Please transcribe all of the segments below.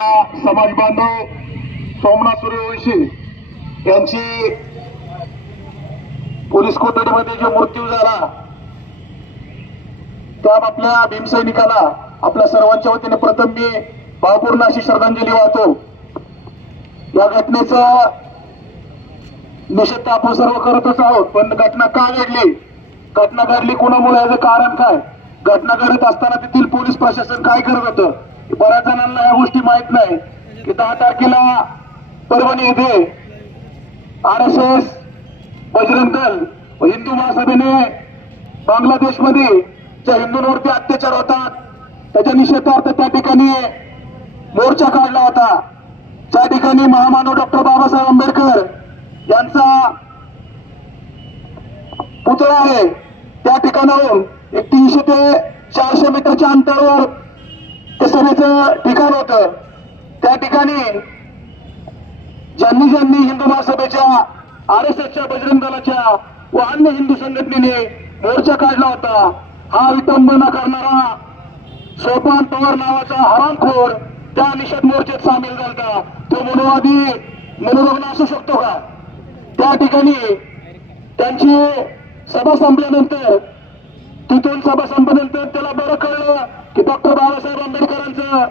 समाज बांधव सोमनाथ सूर्यवंशी यांची पोलीस कोठडीमध्ये जो मृत्यू झाला त्या आपल्या भीमसैनिकाला आपल्या सर्वांच्या वतीने प्रथम मी भावपूर्ण अशी श्रद्धांजली वाहतो। या घटनेचा निषेध आपण सर्व करतच आहोत, पण घटना का घडली, घटना घडली कोणामुळे, याचं कारण काय, घटना घडत असताना तेथील पोलीस प्रशासन काय करत होतं, बऱ्याच जणांना या गोष्टी माहित नाही की 10 तारखेला परभणी येथे RSS, बजरंग दल व हिंदू महासभेने बांगलादेशमध्ये ज्या हिंदूंवरती अत्याचार होतात त्याच्या निषेधार्थ त्या ठिकाणी मोर्चा काढला होता। त्या ठिकाणी महामानव डॉक्टर बाबासाहेब आंबेडकर यांचा पुतळा आहे, त्या ठिकाणाहून एक 300 ते 400 मीटरच्या अंतरावर ते सभेचं ठिकाण होतं। त्या ठिकाणी ज्यांनी हिंदू महासभेच्या, RSSच्या, बजरंग दलाच्या व अन्य हिंदू संघटनेने मोर्चा काढला होता, हा विटंबना करणारा सोपान पवार नावाचा हरामखोर त्या निषेध मोर्चात सामील झाला। तो मनोवादी मनोरुग्ण असू शकतो का? त्या ठिकाणी त्यांची सभा संपल्यानंतर, तिथून सभा संपल्यानंतर त्याला बरं कळलं की डॉक्टर बाबासाहेब आंबेडकरांचं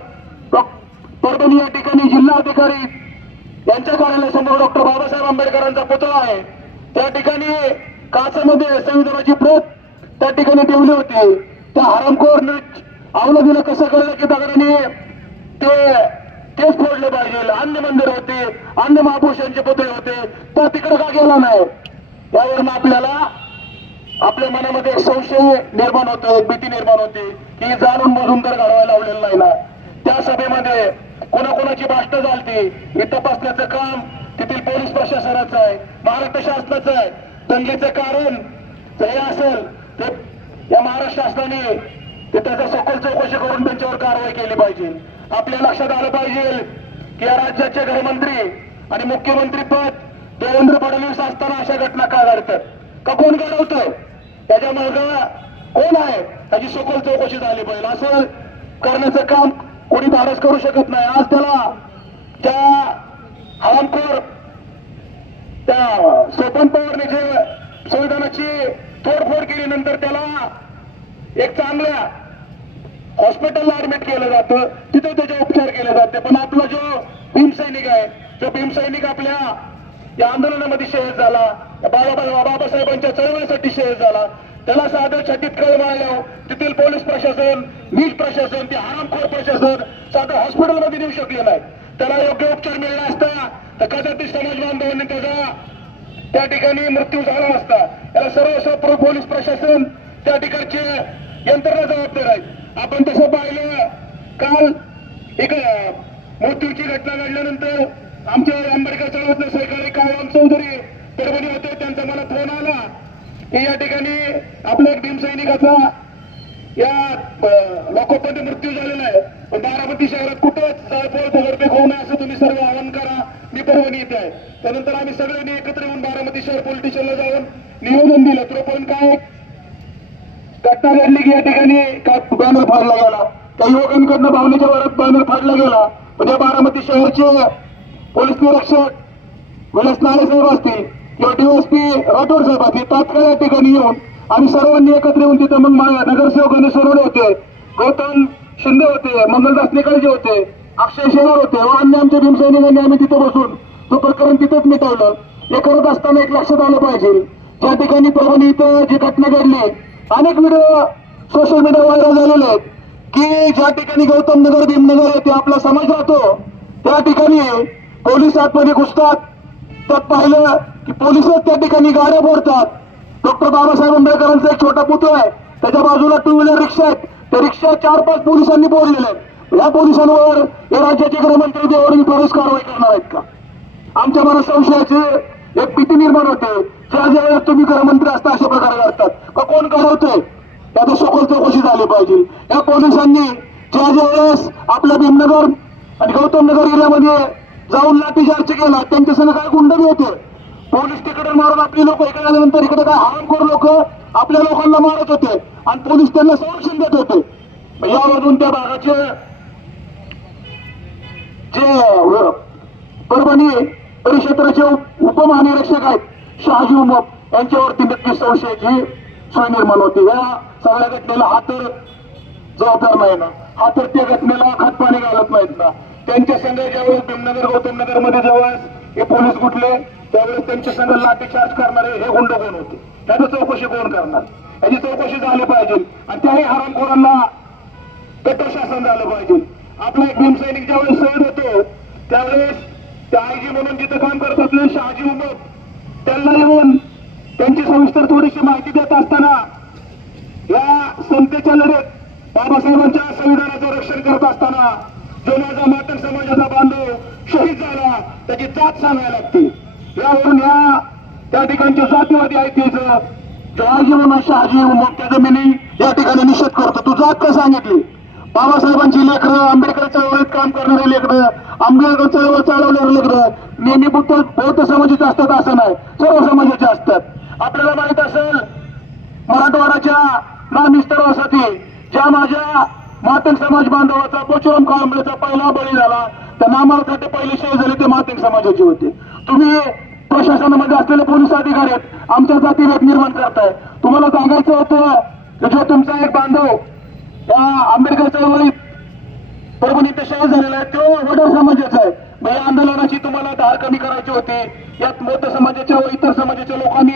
परभणी या ठिकाणी जिल्हाधिकारी यांच्या कार्यालयासमोर डॉक्टर बाबासाहेब आंबेडकरांचा पुतळा आहे, त्या ठिकाणी काचामध्ये संविधानाची प्रत त्या ठिकाणी ठेवली होती। त्या हरामखोरने अवलंबीला कसं कळलं की दगडाने तेच फोडले पाहिजे, अन्य मंदिर होते, अन्य महापुरुषांचे पुतळे होते, तर तिकडे का गेला नाही, यावरून आपल्या मनामध्ये एक संशय निर्माण होतो, एक भीती निर्माण होते की जाणून बुजून तर घडवायला लावलेलं नाही ना। त्या सभेमध्ये कोणाकोणाची भाषणं झालती हे तपासण्याचं काम तेथील पोलीस प्रशासनाचं आहे, महाराष्ट्र शासनाचं आहे। दंगलीचं कारण हे असेल ते या महाराष्ट्र शासनाने त्याचा सखोल चौकशी करून त्यांच्यावर कारवाई केली पाहिजे। आपल्या लक्षात आलं पाहिजे की या राज्याचे गृहमंत्री आणि मुख्यमंत्री पद देवेंद्र फडणवीस असताना अशा घटना का घडतात, का कोण घडवतोय, त्याच्या मागे कोण आहे, त्याची सखोल चौकशी झाली पाहिजे। असं करण्याचं काम कोणी धाडस करू शकत नाही। आज त्याला त्या हरामखोर त्या सोपान पवारने जे संविधानाची तोडफोड केल्यानंतर त्याला एक चांगल्या हॉस्पिटलला ऍडमिट केलं जातं, तिथे त्याचे उपचार केले जाते, पण आपला जो भीमसैनिक आहे, जो भीमसैनिक आपल्या या आंदोलनामध्ये शहीद झाला, बाबासाहेबांच्या चळवळीसाठी शहीद झाला, त्याला साधं छटीत कळ मारल्यावर तेथील पोलीस प्रशासन, नीट प्रशासन, ते हरामखोर प्रशासन साधं हॉस्पिटलमध्ये देऊ शकले नाही। त्याला योग्य उपचार मिळाला असता तर कदाचित समाज बांधवांनी त्याचा त्या ठिकाणी मृत्यू झाला असता। त्याला सर्व पोलीस प्रशासन, त्या ठिकाणचे यंत्रणा जबाबदार आहेत। आपण तसं पाहिलं, काल एक मृत्यूची घटना घडल्यानंतर आमच्या आंबेडकर चळवळीतले सहकारी काळराम चौधरी परभणी होते, त्यांचा मला फोन आला की या ठिकाणी आपल्या एक भीमसैनिकाचा या लॉकअपमध्ये मृत्यू झालेला आहे, पण बारामती शहरात कुठंच जाळपोळ दगडफेक होऊ नये असं तुम्ही सर्व आवाहन करा, मी परभणी येते आहे। त्यानंतर आम्ही सगळ्यांनी एकत्र येऊन बारामती शहर पोलीस स्टेशनला जाऊन निवेदन दिलं, तर पण काय घटना घडली की या ठिकाणी बॅनर फाडला गेला, काही युवकांकडनं भावनेच्या वरात बॅनर फाडला गेला। म्हणजे बारामती शहरचे पोलीस निरीक्षक विलास नाळे साहेब असतील किंवा DSP राठोड साहेब असतील, तात्काळ या ठिकाणी येऊन आम्ही सर्वांनी एकत्र येऊन तिथं मग नगरसेवक सोनवणे होते, गौतम शिंदे होते, मंगलदास निकाळजे होते, अक्षय शेलार होते व अन्य आमच्या भीमसैनिकांनी आम्ही तिथं बसून तो प्रकरण तिथंच मिटवलं। हे करत असताना एक लक्षात आलं पाहिजे, ज्या ठिकाणी परभणी इथं जी घटना घडली, अनेक व्हिडिओ सोशल मीडिया व्हायरल झालेले आहेत की ज्या ठिकाणी गौतम नगर, भीमनगर येथे आपला समाज राहतो, त्या ठिकाणी पोलीस आतमध्ये घुसतात, त्यात पाहिलं की पोलिसच त्या ठिकाणी गाड्या फोडतात। डॉक्टर बाबासाहेब आंबेडकरांचा एक छोटा पुतळा आहे, त्याच्या बाजूला 2 व्हीलर रिक्षा आहेत, त्या रिक्षा 4-5 पोलिसांनी फोडलेल्या आहेत। या पोलिसांवर हे राज्याचे गृहमंत्री देवेंद्र फडणवीस कारवाई करणार आहेत का? आमच्या मनात संशयाची एक भीती निर्माण होते, ज्या वेळेस तुम्ही गृहमंत्री असता अशा प्रकारे करतात का, कोण करवतोय, त्याची सखोल चौकशी झाली पाहिजे। या पोलिसांनी ज्या वेळेस आपल्या भीमनगर आणि गौतम नगर एरियामध्ये जाऊन लाठीचार्ज केला, त्यांच्या संग काय गुंडबी होते, पोलीस तिकडे मारून आपली लोक इकडे आल्यानंतर इकडे काय हरामखोर लोक आपल्या लोकांना मारत होते आणि पोलीस त्यांना संरक्षण देत होते। यावरून त्या भागाचे जे परभणी परिक्षेत्राचे उपमहानिरीक्षक आहेत शहाजी उमप यांच्यावरती नक्कीच संशयाची सोय निर्माण होते. या सगळ्या घटनेला हा तर जबाबदार नाही ना, हा तर त्या घटनेला खतपाणी घालत नाहीत ना. त्यांच्या संघ ज्यावेळेस भीमनगर गौतम नगर मध्ये ज्यावेळेस हे पोलीस गुटले त्यावेळेस त्यांच्या संघ लाठीचार्ज करणारे हे गुंड कोण होते, त्याची चौकशी कोण करणार, याची चौकशी झाली पाहिजे आणि त्याही हरामखोरांना कठोर शासन झालं पाहिजे. आपला एक भीमसैनिक ज्यावेळेस शहीद होतो त्यावेळेस त्या आयजी म्हणून जिथं काम करत असले शहाजी उमप त्यांना येऊन त्यांची सविस्तर थोडीशी माहिती देत असताना या समतेच्या लढ्यात बाबासाहेबांच्या संविधानाचं रक्षण करत असताना जो माझा मातंग समाजाचा बांधव शहीद झाला त्याची जात सांगायला लागते. यावरून या त्या ठिकाणचे जातीवादी आहेत त्याचं शहाजी म्हणून शहाजी उमप त्या जमिनी या ठिकाणी निषेध करतो. तू जात का सांगितली? बाबासाहेबांची लेकरं, आंबेडकर चळवळीत काम करणारे लेकरं, आंबेडकर चळवळ चालवणारे लेकरं नेहमी बौद्ध समाजाचे असतात असं नाही, सर्व समाजाचे असतात. आपल्याला माहित असेल मराठवाड्याच्या नामविस्तारासाठी ज्या माझ्या मातंग समाज बांधवाचा पोचराम कांबळेचा पहिला बळी झाला त्या नामासाठी पहिले शहीद झाले ते मातंग समाजाचे होते. तुम्ही प्रशासनामध्ये असलेले पोलीस अधिकारी आहेत आमच्या जातीभेद निर्माण करताय. तुम्हाला सांगायचं होतं की जो तुमचा एक बांधव त्या आंबेडकर चळवळीत परभणीत शहीद झालेला आहे तो वडर समाजाचा आहे. मग या आंदोलनाची तुम्हाला धार कमी करायची होती. यात बौद्ध समाजाच्या व इतर समाजाच्या लोकांनी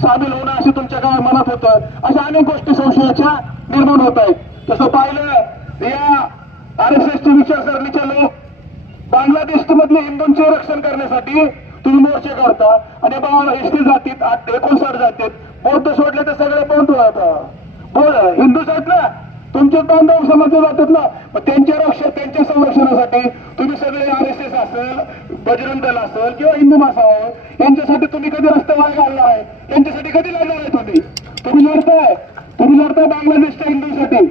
सामील होणं असे तुमच्या काय मनात होतं. अशा अनेक गोष्टी संशयाच्या निर्माण होत आहेत. तसं पाहिलं या RSSच्या विचारसरणीचे लोक बांगलादेश मधले हिंदूंचे रक्षण करण्यासाठी तुम्ही मोर्चे करता आणि एसटी जातीत 59 जातीत बौद्ध सोडले तर सगळे बंद होतात. हिंदूच आहेत ना तुमचे बांधव समाज जातात ना, मग त्यांच्या संरक्षणासाठी तुम्ही सगळे RSS असेल, बजरंग दल असेल किंवा हिंदू महासभा यांच्यासाठी तुम्ही कधी रस्ते वाय घालणार आहे? यांच्यासाठी कधी लढणार आहे? तुम्ही लढताय बांगलादेशच्या हिंदूंसाठी,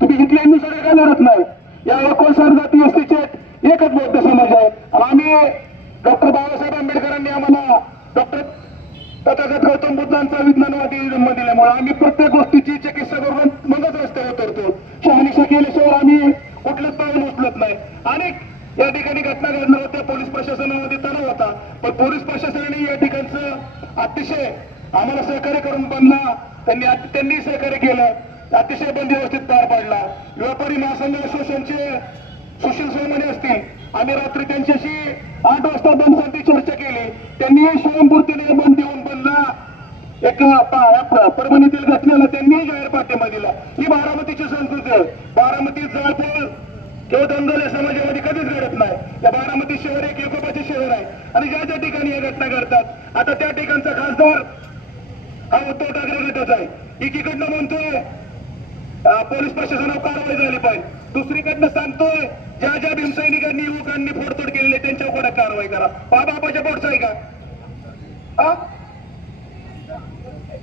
तुम्ही इथल्या हिंदूसाठी काय लढत नाही. या 59 जाती एसटीचे एकच बौद्ध समाज आहे आणि आम्ही डॉक्टर बाबासाहेब आंबेडकरांनी आम्हाला डॉक्टर तथागत गौतम बुद्धांचा विज्ञानवादी जन्म दिल्यामुळे आम्ही प्रत्येक गोष्टीची चिकित्सा करून मगच रस्त्यावर उतरतो. शहानिशा केल्याशिवाय आम्ही कुठलंच पाऊल उचलत नाही. अनेक या ठिकाणी घटना घडणार होत्या. पोलीस प्रशासनामध्ये तणाव होता पण पोलीस प्रशासनाने या ठिकाणचं अतिशय आम्हाला सहकार्य करून बनला. त्यांनी सहकार्य केलं. अतिशय बंद व्यवस्थित पार पाडला. व्यापारी महासंघ असोसिएशनचे सुशील सोमणी असतील आम्ही रात्री त्यांच्याशी 8 वाजता बंदसाठी चर्चा केली. त्यांनी स्वयंपूर्तीने बंद देऊन बनला एक परभणीतील घटनेला त्यांनी जाहीर पाठिंबा दिला. ही बारामतीची संस्कृती आहे. बारामतीत जाळपोळ किंवा दंगल या समाजामध्ये कधीच घडत नाही. या बारामती शहर एक एकोपाचे शहर आहे आणि ज्या ज्या ठिकाणी या घटना घडतात आता त्या ठिकाणचा खासदार हा उद्धव ठाकरे गटाचा आहे. एकीकडनं म्हणतोय पोलीस प्रशासनावर कारवाई झाली पाहिजे, दुसरीकडनं सांगतोय ज्या ज्या भीमसैनिकांनी युवकांनी फोडतोड केलेले त्यांच्यावर कडक कारवाई करा. बाबाच्या पोटचा आहे का?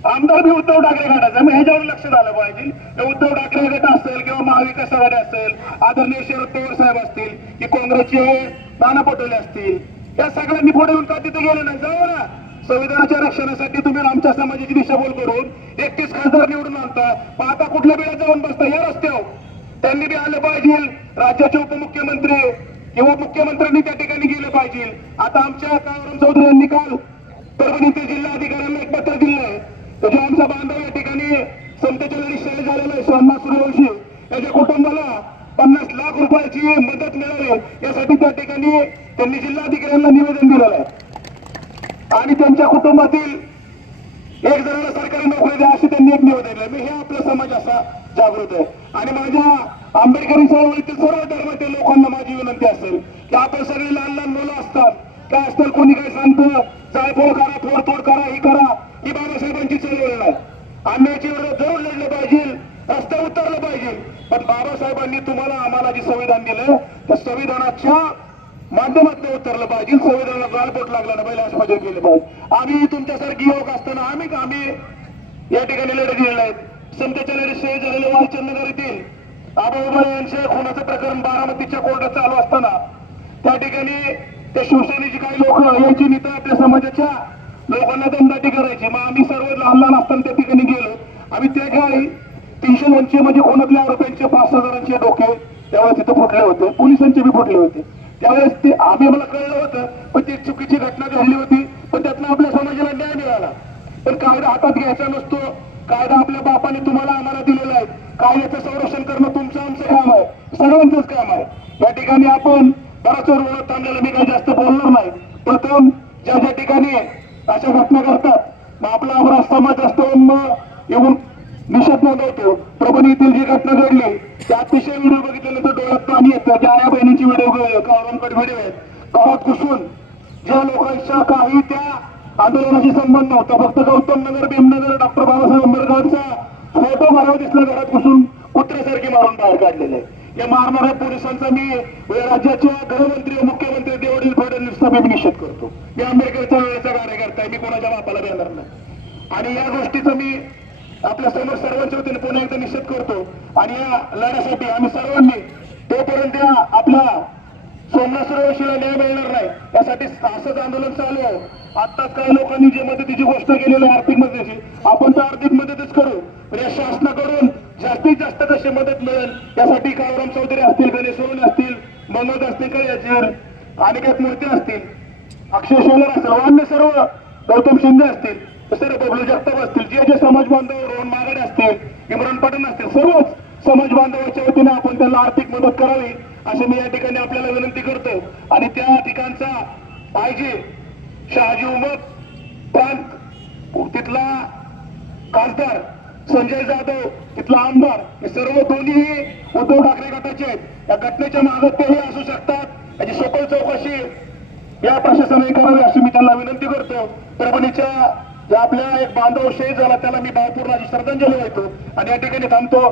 आमदार भी उद्धव ठाकरे गटाचा. मग ह्याच्यावर लक्ष झालं पाहिजे. उद्धव ठाकरे गट असेल किंवा महाविकास आघाडी असेल, आदरणीय शरद पवार साहेब असतील की काँग्रेसचे नाना पटोले असतील, या सगळ्यांनी पुढे येऊन का तिथे गेले नाही? जाऊ ना. संविधानाच्या रक्षणासाठी तुम्ही आमच्या समाजाची दिशाभूल करून 31 खासदार निवडून आणता. आता कुठल्या वेळेत जाऊन बसता या रस्त्यावर? त्यांनी बी आलं पाहिजे. राज्याचे उपमुख्यमंत्री किंवा मुख्यमंत्र्यांनी त्या ठिकाणी गेलं पाहिजे. आता आमच्या काळाराम चौधरी यांनी काल परभणीतील जिल्हाधिकाऱ्यांना एक पत्र दिलंय. जो आमचा बांधव या ठिकाणी समतेच्या लढीत शहीद झालेला आहे सोमनाथ सूर्यवंशी त्याच्या कुटुंबाला 50 लाख रुपयाची मदत मिळावी यासाठी त्या ठिकाणी त्यांनी जिल्हाधिकाऱ्यांना निवेदन दिलेलं आहे आणि त्यांच्या कुटुंबातील एक जणाला सरकारी नोकरी द्या अशी त्यांनी एक निवेदन दिलं. मी हे आपला समाज असा जागृत आहे आणि माझ्या आंबेडकरी चळवळीतील सर्व धर्मातील लोकांना माझी विनंती असेल की आपण सगळे लहान लहान मुलं असतात काय असतील कोणी काय सांगतं जायफोड करा, फोडतोड करा, ही करा, ही बाबासाहेबांची चळवळ नाही. अन्यायाची विरोधात जरूर लढलं पाहिजे, रस्त्यावर उतरलं पाहिजे. पण बाबासाहेबांनी तुम्हाला आम्हाला जी संविधान दिलं त्या संविधानाच्या माध्यमातून उतरलं पाहिजे. संविधानाला गालबोट लागला ना पहिल्या मजा केली पाहिजे. आम्ही तुमच्यासारखी युवक असताना आम्ही या ठिकाणी लढे दिलेले आहेत. समतेच्या लढीत शहीद झालेले वालचंदनगर येथील आबा उमरे यांचे खुनाचं प्रकरण बारामतीच्या कोर्टात चालू असताना त्या ठिकाणी त्या शिवसेनेची काही लोक यायची निता आपल्या समाजाच्या लोकांना दमदाटी करायची. मग आम्ही सर्व लहान लहान असताना त्या ठिकाणी गेलो. आम्ही त्या काळी 300 म्हणजे खुनातल्या आरोपींचे 5,000 डोके त्यावेळेस तिथे फुटले होते, पोलिसांचे बी फुटले होते. त्यावेळेस ती आम्ही मला कळलं होतं, पण ती चुकीची घटना घडली होती, पण त्यातनं आपल्या समाजाला न्याय मिळाला. पण कायदा हातात घ्यायचा नसतो. कायदा आपल्या बापाने तुम्हाला आम्हाला दिलेला आहे. कायद्याचं संरक्षण करणं तुमचं आमचं काम आहे, सर्वांचंच काम आहे. या ठिकाणी आपण बराच वेळ बोलत थांबलेलं, मी काही जास्त बोलणार नाही. प्रथम ज्या ज्या ठिकाणी अशा घटना घडतात, मग आपला आपला समाज असतो येऊन निषेध नोंदवतो. परभणी येथील जी घटना घडली त्या अतिशय व्हिडिओ बघितल्यानंतर डोळ्यात पाणी येतं. ज्या आया बहिणीची व्हिडिओ कावरांकडे व्हिडिओ आहेत, गावात घुसून ज्या लोकांच्या काही त्या आंदोलनाशी संबंध नव्हता, फक्त गौतम नगर, भीमनगर, डॉक्टर बाबासाहेब आंबेडकरांचा फोटो मारावा दिसला, घरात घुसून कुत्र्यासारखी मारून बाहेर काढलेले आहे. या मारणाऱ्या पोलिसांचा मी राज्याच्या गृहमंत्री व मुख्यमंत्री देवेंद्र फडणवीसचा मी निषेध करतो. मी आंबेडकरच्या वेळेचा कार्यकर्ता आहे, मी कोणाच्या बापाला देणार नाही. आणि या गोष्टीचा मी आपल्या समोर सर्वांच्या वतीने पुन्हा एकदा निषेध करतो. आणि या लढ्यासाठी आम्ही सर्वांनी तोपर्यंत आपल्या सोमनाथ सूर्यवंशीला न्याय मिळणार नाही, यासाठी असंच आंदोलन चालू आहे. आत्ताच काही लोकांनी जी मदतीची गोष्ट केलेली आहे आर्थिक मदतीची, आपण तर आर्थिक मदतच करू, पण या शासनाकडून जास्तीत जास्त कशी मदत मिळेल यासाठी कावराम चौधरी असतील, गणेश सोनवणे असतील, मनोज असतील, अनिकेत मूर्ती असतील, अक्षय शेलार असतील, अन्य सर्व गौतम शिंदे असतील, सर्व बबलू जगताप असतील, जे जे समाज बांधव, रोहन मागाडे असतील, इम्रान पठाण असतील, सर्वच समाज बांधवाच्या वतीने आपण त्यांना आर्थिक मदत करावी अशी मी या ठिकाणी आपल्याला विनंती करतो. आणि त्या ठिकाणचा पाहिजे शहाजी उमप प्रांत, तिथला खासदार संजय जाधव, तिथला आमदार, हे सर्व दोन्ही उद्धव ठाकरे गटाचे आहेत. या घटनेच्या मागे तेही असू शकतात, याची सखोल चौकशी या प्रशासनाने करावी अशी मी त्यांना विनंती करतो. परभणीच्या ज्या आपल्या एक बांधव शहीद झाला त्याला मी भावपूर्ण श्रद्धांजली वाहतो आणि या ठिकाणी थांबतो.